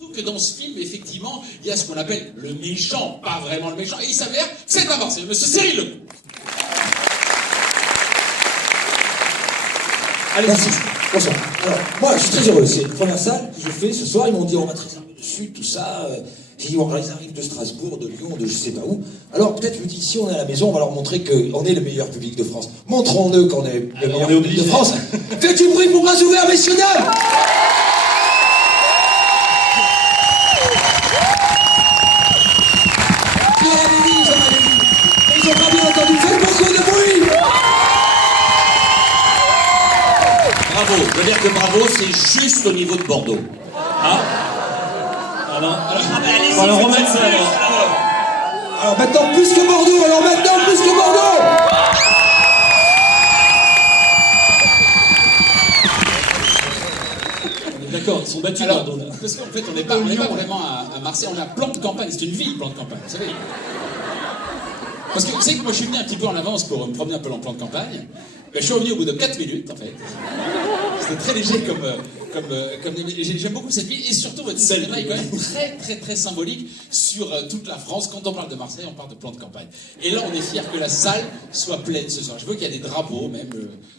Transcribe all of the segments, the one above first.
Surtout que dans ce film, effectivement, il y a ce qu'on appelle le méchant, pas vraiment le méchant, et il s'avère que c'est un Marseillais, monsieur Cyril Lecou. Allez, merci. Bonsoir. Alors, moi, je suis très heureux. C'est la première salle que je fais ce soir. Ils m'ont dit, on va te réserver dessus, tout ça. J'ai dit, ils arrivent de Strasbourg, de Lyon, de je sais pas où. Alors, peut-être, je me dis, si on est à la maison, on va leur montrer qu'on est le meilleur public de France. Montrons-le qu'on est le meilleur public de France. Faites du bruit pour bras ouverts, messieurs, dames! Ils ont pas bien entendu. Faites beaucoup de bruit! Bravo, je veux dire que bravo, c'est juste au niveau de Bordeaux. Hein? Alors, on va remettre ça alors. Alors maintenant plus que Bordeaux, D'accord, ils sont battus. Alors, parce qu'en fait, on n'est pas vraiment à Marseille, on a plan de campagne, c'est une ville, plan de campagne, vous savez. Parce que vous savez que moi je suis venu un petit peu en avance pour me promener un peu en plan de campagne. Ben, je suis revenu au bout de 4 minutes en fait. C'était très léger comme j'aime beaucoup cette ville et surtout votre cinéma est quand même très symbolique sur toute la France. Quand on parle de Marseille, on parle de plan de campagne. Et là, on est fiers que la salle soit pleine ce soir. Je veux qu'il y a des drapeaux même.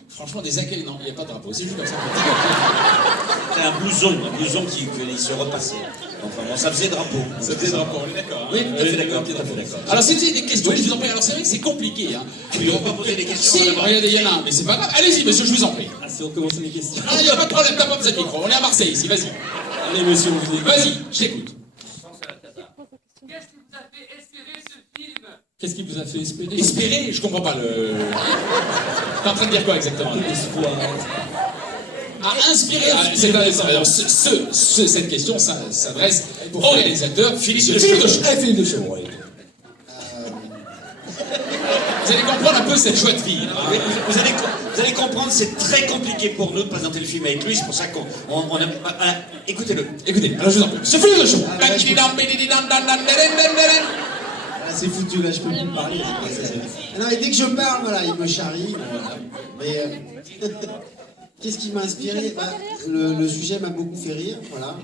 Franchement, des accueils, non, il n'y a pas de drapeau. C'est juste comme ça. C'est un blouson qui se repassait. Enfin bon, ça faisait drapeau. Ça faisait drapeau, on est d'accord. Hein. Oui, tout à fait d'accord. Alors, si vous avez des questions, je vous en prie. Alors, c'est vrai que c'est compliqué. Hein. Oui, on va pas poser des questions. Si, regardez, il y en a un, mais c'est pas grave. Allez-y, monsieur, je vous en prie. Ah, si on commence les questions. Ah, il n'y a pas de problème, t'as pas besoin de micro. On est à Marseille ici, vas-y. Allez, monsieur, on vous écoute. Vas-y, je t'écoute. Qu'est-ce qui vous a fait espérer? Espérer? Je comprends pas le. T'es en train de dire quoi exactement? L'espoir. Ah, inspirer. Alors, cette question s'adresse au réalisateur Philippe de Chevaux. Philippe de Chevaux. Vous allez comprendre un peu cette joie de vivre. Oui, vous allez comprendre, c'est très compliqué pour nous de présenter le film avec lui, c'est pour ça qu'on a... Écoutez-le. Écoutez, alors je vous en prie. Monsieur Philippe de Chevaux. C'est foutu, là, je peux plus parler. Non, et dès que je parle, voilà, il me charrie. Mais qu'est-ce qui m'a inspiré? Le sujet m'a beaucoup fait rire, voilà.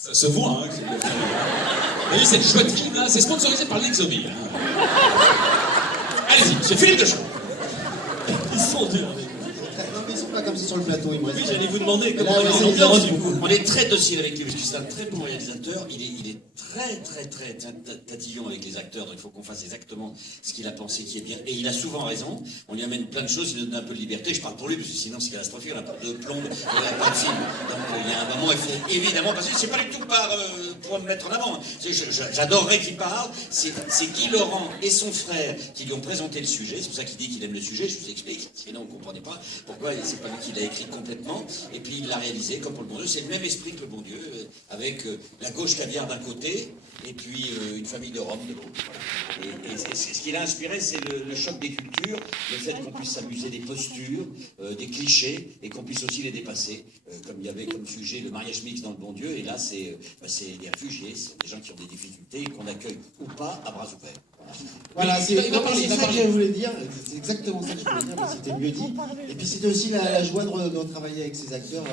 Ça se voit, hein. Vous voyez, cette joie de vivre, là, c'est sponsorisé par l'Exobil. Hein. Allez-y, monsieur Philippe de Chevaux. Ils sont durs. Non, mais ils sont pas comme ça sur le plateau, ils me restent. Oui, j'allais vous demander comment Là, on c'est l'ambiance bien, du coup. On est très docile avec lui, parce que c'est un très bon réalisateur, il est très tatillon avec les acteurs, donc il faut qu'on fasse exactement ce qu'il a pensé qui est bien. Et il a souvent raison, on lui amène plein de choses, il lui donne un peu de liberté, je parle pour lui, parce que sinon c'est catastrophique, on n'a pas de plombe, on n'a pas de film. Donc il y a un moment, il faut évidemment, parce que c'est pas du tout pour me mettre en avant, j'adorerais qu'il parle, c'est Guy Laurent et son frère qui lui ont présenté le sujet, c'est pour ça qu'il dit qu'il aime le sujet, je vous explique, sinon vous ne comprenez pas pourquoi c'est pas lui qui l'a écrit complètement, et puis il l'a réalisé comme pour le bon Dieu, c'est le même esprit que le bon Dieu, avec la gauche caviar d'un côté, et puis une famille de Rome de l'autre. Voilà. Et ce qui l'a inspiré, c'est le choc des cultures, le fait qu'on puisse s'amuser des postures, des clichés, et qu'on puisse aussi les dépasser, comme il y avait comme sujet le mariage mixte dans le bon Dieu, et là c'est des réfugiés, c'est des gens qui ont des difficultés, et qu'on accueille ou pas à bras ouverts. Voilà, c'est il va parler, ça que je voulais dire, c'est exactement ça que je voulais dire, mais c'était mieux dit. Et puis c'était aussi la joie de travailler avec ces acteurs,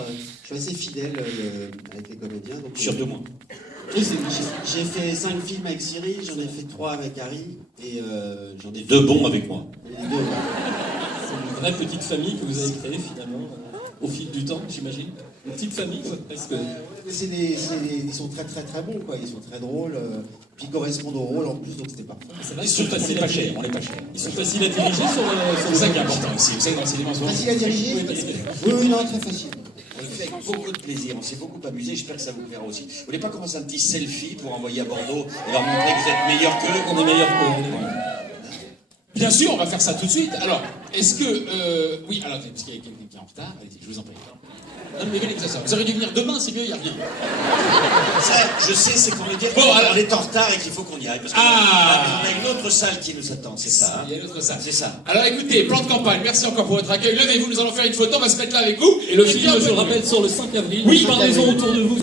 je suis assez fidèle avec les comédiens. Donc, Surtout moi. j'ai fait 5 films avec Cyril, j'en ai fait 3 avec Harry, et j'en ai fait 2 bons avec moi. Les 2, C'est une vraie petite famille que vous avez créée finalement, au fil du temps, j'imagine. Une petite famille, quoi, presque. Mais ils sont très bons, quoi. Ils sont très drôles, puis ils correspondent au rôle en plus, donc c'était parfait. C'est vrai Et qu'ils sont surtout, on faciles n'est à pas cher, diriger. on n'est pas cher. Ils sont faciles à diriger sur C'est le ça qui est important aussi, vous savez, dans ces dimensions. Facile à diriger? Oui, parce que- Oui, non, très facile. On le fait avec beaucoup de plaisir, on s'est beaucoup amusé, j'espère que ça vous plaira aussi. Vous voulez pas commencer un petit selfie pour envoyer à Bordeaux et leur montrer que vous êtes meilleur qu'eux? On est meilleur que... Bien sûr, on va faire ça tout de suite. Alors, est-ce que... oui, alors, parce qu'il y a quelqu'un qui est en retard, allez-y, je vous en prie. Non, mais venez que ça sort. Vous auriez dû venir demain, c'est mieux, il n'y a rien. Ça, je sais, c'est qu'on veut dire Bon, alors- qu'on est en retard et qu'il faut qu'on y aille. Parce qu'on Ah. a une autre salle qui nous attend, c'est ça. Hein? Il y a une autre salle. C'est ça. Alors écoutez, plan de campagne, merci encore pour votre accueil. Levez-vous, nous allons faire une photo, on va se mettre là avec vous. Et le puis film, un je peu le de- rappelle, sort le 5 avril. Oui, Parlez-en autour de vous.